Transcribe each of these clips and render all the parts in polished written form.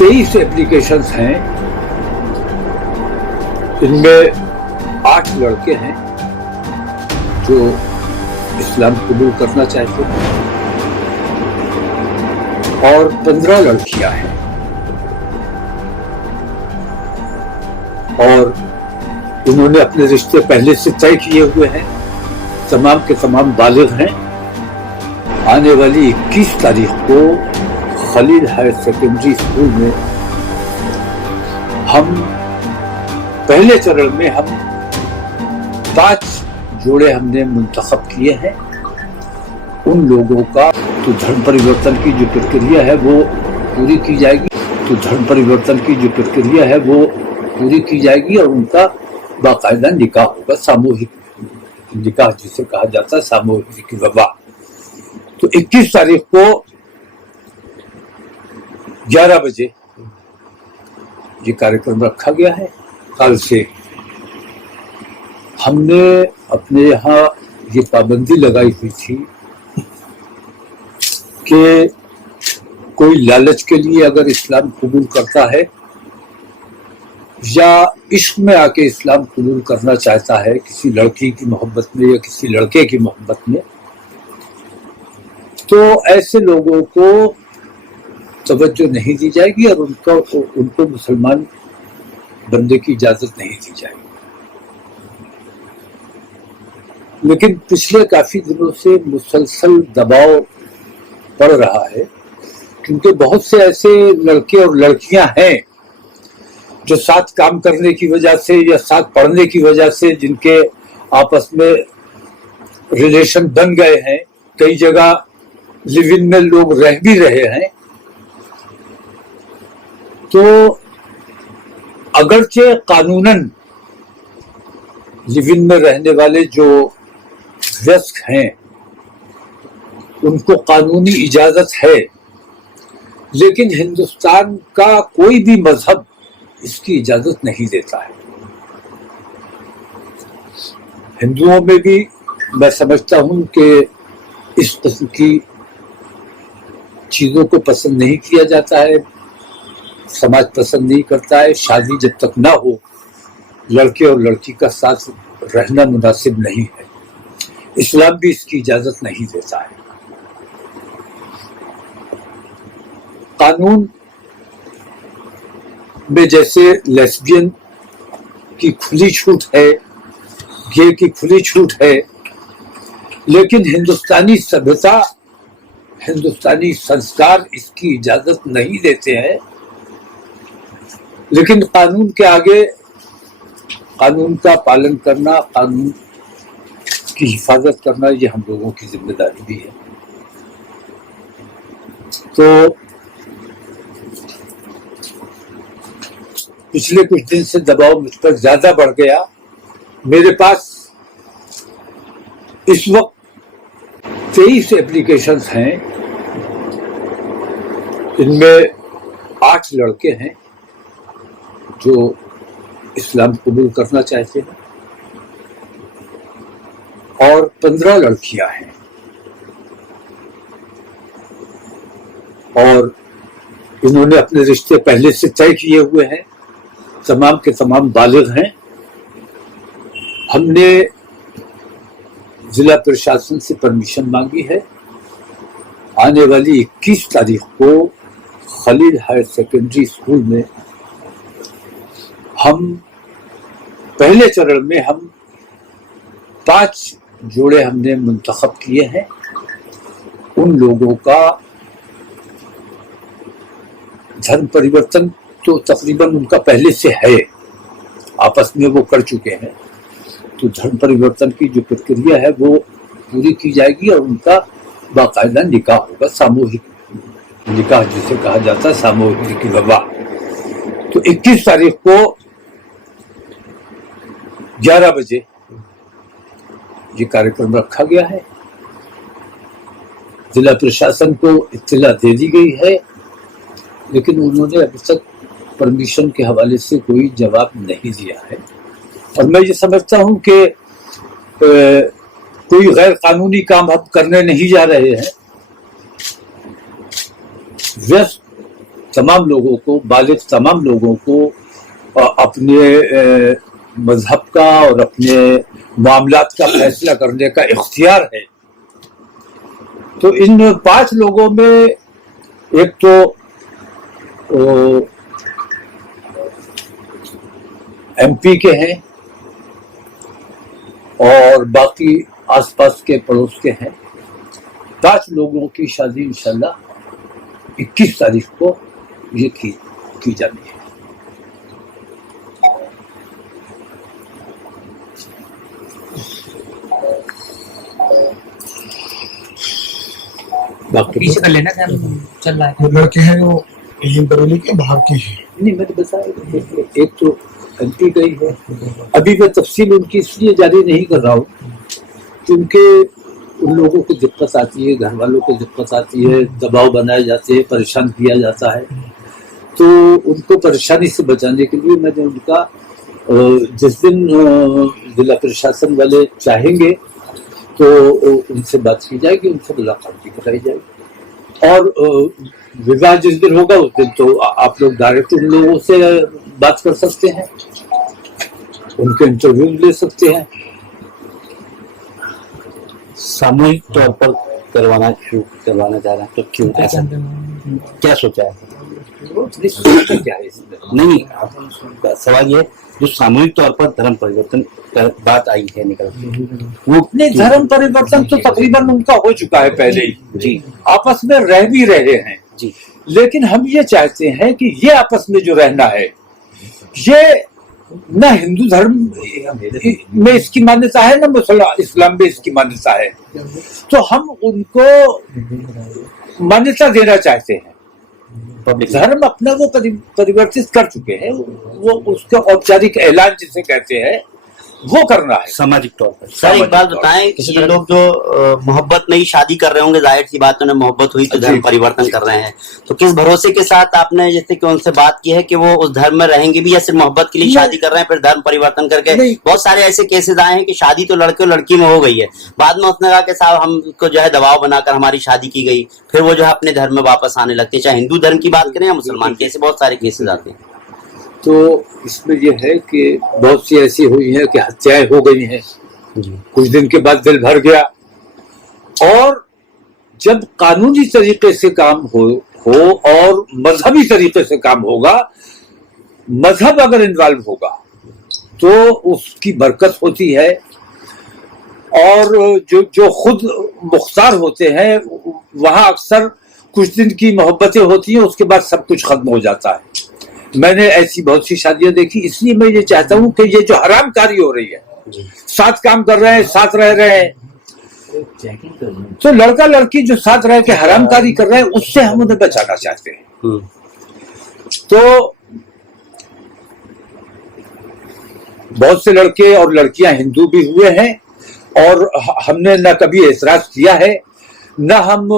23 applications हैं, इनमें 8 लड़के हैं जो इस्लाम कबूल करना चाहते हैं और 15 लड़कियां हैं और इन्होंने अपने रिश्ते पहले से तय किए हुए हैं। तमाम के तमाम बालिग हैं। आने वाली 21 तारीख को खलील हायर सेकेंडरी स्कूल में हम पहले चरण में 5 जोड़े हमने मुंतखब किए हैं। उन लोगों का तो धर्म परिवर्तन की जो प्रक्रिया है वो पूरी की जाएगी और उनका बाकायदा निकाह होगा, सामूहिक निकाह जिसे कहा जाता है, सामूहिक विवाह। तो 21 तारीख को 11 बजे ये कार्यक्रम रखा गया है। कल से हमने अपने यहाँ ये पाबंदी लगाई हुई थी कि कोई लालच के लिए अगर इस्लाम कबूल करता है या इश्क में आके इस्लाम कबूल करना चाहता है किसी लड़की की मोहब्बत में या किसी लड़के की मोहब्बत में, तो ऐसे लोगों को तवज्जो नहीं दी जाएगी और उनको मुसलमान बनने की इजाजत नहीं दी जाएगी। लेकिन पिछले काफी दिनों से मुसलसल दबाव पड़ रहा है क्योंकि बहुत से ऐसे लड़के और लड़कियां हैं जो साथ काम करने की वजह से या साथ पढ़ने की वजह से जिनके आपस में रिलेशन बन गए हैं, कई जगह लिव इन में लोग रह भी रहे हैं। तो अगरचे कानूनन लिव इन में रहने वाले जो वयस्क हैं उनको कानूनी इजाजत है, लेकिन हिंदुस्तान का कोई भी मजहब इसकी इजाजत नहीं देता है। हिंदुओं में भी मैं समझता हूं कि इस किस्म की चीजों को पसंद नहीं किया जाता है, समाज पसंद नहीं करता है। शादी जब तक ना हो लड़के और लड़की का साथ रहना मुनासिब नहीं है। इस्लाम भी इसकी इजाजत नहीं देता है। कानून में जैसे लेस्बियन की खुली छूट है, गे की खुली छूट है, लेकिन हिंदुस्तानी सभ्यता, हिंदुस्तानी संस्कार इसकी इजाजत नहीं देते हैं। लेकिन कानून के आगे कानून का पालन करना, कानून की हिफाजत करना, ये हम लोगों की जिम्मेदारी भी है। तो पिछले कुछ दिन से दबाव मुझ पर ज्यादा बढ़ गया। मेरे पास इस वक्त 23 एप्लीकेशंस हैं, इनमें 8 लड़के हैं जो इस्लाम कबूल करना चाहते हैं और 15 लड़कियां हैं और इन्होंने अपने रिश्ते पहले से तय किए हुए हैं। तमाम के तमाम बालिग हैं। हमने जिला प्रशासन से परमिशन मांगी है। आने वाली 21 तारीख को खलील हायर सेकेंडरी स्कूल में हम पहले चरण में 5 जोड़े हमने मुंतखब किए हैं। उन लोगों का धर्म परिवर्तन तो तकरीबन उनका पहले से है, आपस में वो कर चुके हैं। तो धर्म परिवर्तन की जो प्रक्रिया है वो पूरी की जाएगी और उनका बाकायदा निकाह होगा, सामूहिक निकाह जिसे कहा जाता है, सामूहिक विवाह। तो 21 तारीख को 11 बजे ये कार्यक्रम रखा गया है। जिला प्रशासन को इत्तला दे दी गई है, लेकिन उन्होंने अभी तक परमिशन के हवाले से कोई जवाब नहीं दिया है। और मैं ये समझता हूं कि कोई गैर कानूनी काम हम करने नहीं जा रहे हैं। व्यस्त तमाम लोगों को, बालिग तमाम लोगों को अपने मजहब का और अपने मामलात का फैसला करने का इख्तियार है। तो इन 5 लोगों में एक तो MP के हैं और बाकी आसपास के पड़ोस के हैं। 5 लोगों की शादी इंशाल्लाह 21 तारीख को ये की जानी है। पीछे कर लेना, चल रहा है। वो लड़के हैं वो यहीं बरेली के बाहर के हैं। नहीं, मैंने बताया एक तो MP गई है। अभी मैं तफसील उनकी इसलिए जारी नहीं कर रहा हूँ क्योंकि उन लोगों को दिक्कत आती है, घर वालों को दिक्कत आती है, दबाव बनाए जाते हैं, परेशान किया जाता है। तो उनको परेशानी से बचाने के लिए मैंने उनका जिस दिन जिला प्रशासन वाले चाहेंगे तो उनसे बात की जाएगी, उनसे मुलाकात भी कराई जाएगी। और विवाह जिस दिन होगा उस दिन तो आप लोग डायरेक्ट उन लोगों से बात कर सकते हैं, उनके इंटरव्यू ले सकते हैं। सामूहिक तौर पर करवाना चाह रहे हैं तो क्यों, ऐसा क्या सोचा है? क्या है इसमें? नहीं, सवाल ये जो सामूहिक तौर पर धर्म परिवर्तन बात आई है निकल वो नहीं, धर्म परिवर्तन तो तकरीबन उनका हो चुका है पहले ही जी, आपस में रह भी रहे हैं जी, लेकिन हम ये चाहते हैं कि ये आपस में जो रहना है ये न हिंदू धर्म में इसकी मान्यता है न इस्लाम में इसकी मान्यता है, तो हम उनको मान्यता देना चाहते हैं। पब्लिक धर्म अपना वो परिवर्तित कर चुके हैं, वो उसका औपचारिक ऐलान जिसे कहते हैं वो करना है सामाजिक तौर पर। सर एक बात बताएं कि ये लोग जो मोहब्बत में ही शादी कर रहे होंगे, जाहिर सी बात उन्हें मोहब्बत हुई तो धर्म परिवर्तन कर रहे हैं, तो किस भरोसे के साथ आपने जैसे कि उनसे बात की है कि वो उस धर्म में रहेंगे भी या सिर्फ मोहब्बत के लिए शादी कर रहे हैं फिर धर्म परिवर्तन करके? बहुत सारे ऐसे केसेस आए हैं कि शादी तो लड़के और लड़की में हो गई है, बाद में उसने कहा कि साहब हमको जो है दबाव बनाकर हमारी शादी की गई, फिर वो जो है अपने धर्म में वापस आने लगते हैं, चाहे हिंदू धर्म की बात करें या मुसलमान के, ऐसे बहुत सारे केसेस आते हैं। तो इसमें यह है कि बहुत सी ऐसी हुई है कि हत्याएं हो गई हैं, कुछ दिन के बाद दिल भर गया। और जब कानूनी तरीके से काम हो और मजहबी तरीके से काम होगा, मजहब अगर इन्वॉल्व होगा तो उसकी बरकत होती है। और जो खुद मुख्तार होते हैं वहां अक्सर कुछ दिन की मोहब्बतें होती हैं, उसके बाद सब कुछ खत्म हो जाता है। मैंने ऐसी बहुत सी शादियां देखी, इसलिए मैं ये चाहता हूं कि ये जो हरामकारी हो रही है, साथ काम कर रहे हैं, साथ रह रहे हैं, तो लड़का लड़की जो साथ रह के हरामकारी कर रहे हैं उससे हम उन्हें बचाना चाहते हैं। तो बहुत से लड़के और लड़कियां हिंदू भी हुए हैं और हमने न कभी एतराज किया है, न हम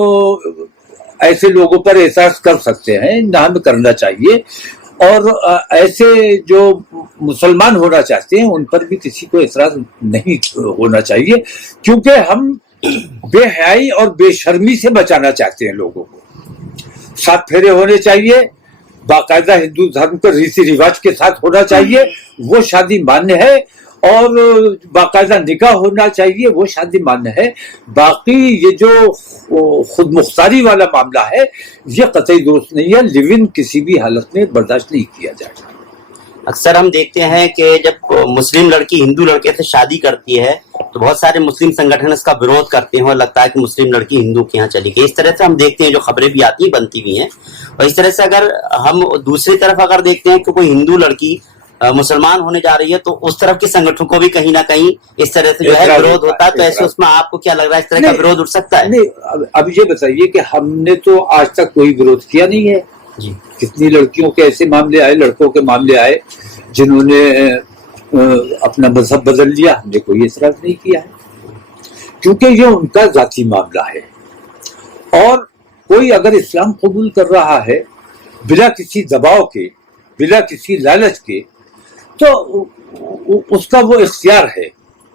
ऐसे लोगों पर एहसास कर सकते हैं, न हमें करना चाहिए। और ऐसे जो मुसलमान होना चाहते हैं उन पर भी किसी को एतराज नहीं होना चाहिए, क्योंकि हम बेहयाई और बेशर्मी से बचाना चाहते हैं लोगों को। 7 फेरे होने चाहिए, बाकायदा हिंदू धर्म के रीति रिवाज के साथ होना चाहिए, वो शादी मान्य है। और बाकायदा निकाह होना चाहिए, वो शादी मान्य है। बाकी ये जो खुद मुख्तारी वाला मामला है ये कतई दुरुस्त नहीं है, लिव इन किसी भी हालत में बर्दाश्त नहीं किया जाएगा। अक्सर हम देखते हैं कि जब मुस्लिम लड़की हिंदू लड़के से शादी करती है तो बहुत सारे मुस्लिम संगठन इसका विरोध करते हैं और लगता है कि मुस्लिम लड़की हिंदू के यहाँ चली गई। इस तरह से हम देखते हैं, जो खबरें भी आती बनती भी हैं। और इस तरह से अगर हम दूसरी तरफ अगर देखते हैं कि कोई हिंदू लड़की मुसलमान होने जा रही है तो उस तरफ के संगठन को भी कहीं ना कहीं इस तरह से जो है विरोध होता है, तो ऐसे उसमें आपको क्या लग रहा है, इस तरह का विरोध उठ सकता है? नहीं, अब ये बताइए कि हमने तो आज तक कोई विरोध किया नहीं है जी। कितनी लड़कियों के ऐसे मामले आए, लड़कों के मामले आए जिन्होंने अपना मजहब बदल लिया, हमने कोई एतराज नहीं किया है, क्योंकि ये उनका जाती मामला है। और कोई अगर इस्लाम कबूल कर रहा है बिना किसी दबाव के, बिना किसी लालच के, तो उसका वो इख्तियार है,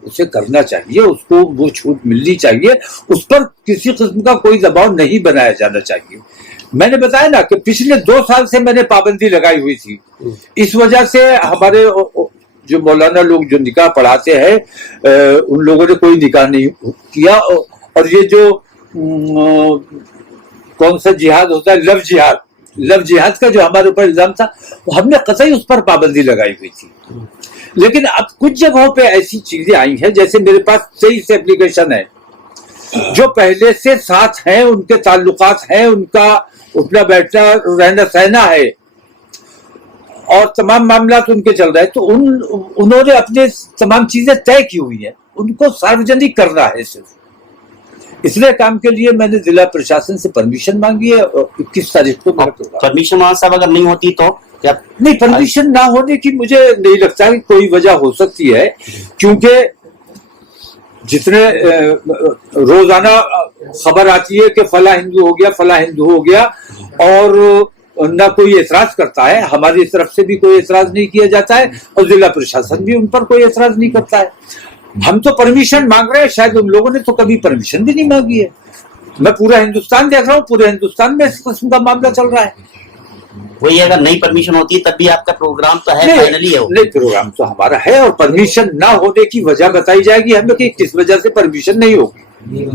اسے کرنا چاہیے, اس کو وہ چھوٹ ملنی چاہیے, اس پر کسی قسم کا کوئی دباؤ نہیں بنایا جانا چاہیے. میں نے بتایا نا کہ پچھلے 2 سال سے میں نے پابندی لگائی ہوئی تھی. اس وجہ سے ہمارے جو مولانا لوگ جو نکاح پڑھاتے ہیں ان لوگوں نے کوئی نکاح نہیں کیا, اور یہ جو کون سا جہاد ہوتا ہے, لو جہاد کا جو ہمارے اوپر الزام تھا, ہم نے قطعی اس پر پابندی لگائی ہوئی تھی. لیکن اب کچھ جگہوں پہ ایسی چیزیں آئی ہیں, جیسے میرے پاس 23 ایپلیکیشن ہے جو پہلے سے ساتھ ہیں, ان کے تعلقات ہیں, ان کا اٹھنا بیٹھنا رہنا سہنا ہے, اور تمام معاملات ان کے چل رہے ہیں, تو انہوں نے اپنے تمام چیزیں طے کی ہوئی ہیں, ان کو سارجنک کرنا ہے. صرف اتنے کام کے لیے میں نے ضلع پرشاسن سے پرمیشن مانگی ہے, اور 21 تاریخ کو پرمیشن وہاں صاحب اگر نہیں ہوتی تو کیا نہیں, پرمیشن نہ ہونے کی مجھے نہیں لگتا کہ کوئی وجہ ہو سکتی ہے, کیونکہ جتنے روزانہ خبر آتی ہے کہ فلاں ہندو ہو گیا اور نہ کوئی اعتراض کرتا ہے, ہماری طرف سے بھی کوئی اعتراض نہیں کیا جاتا ہے, اور ضلع پرشاسن بھی ان پر کوئی اعتراض نہیں کرتا ہے. ہم تو پرمیشن مانگ رہے ہیں, شاید ان لوگوں نے تو کبھی پرمیشن بھی نہیں مانگی ہے. میں پورا ہندوستان دیکھ رہا ہوں, پورے ہندوستان میں اس قسم کا معاملہ چل رہا ہے. وہی اگر نئی پرمیشن ہوتی ہے تب بھی آپ کا پروگرام تو ہے, فائنلی ہے نہیں, پروگرام تو ہمارا ہے, اور پرمیشن نہ ہونے کی وجہ بتائی جائے گی ہمیں کہ کس وجہ سے پرمیشن نہیں ہوگی.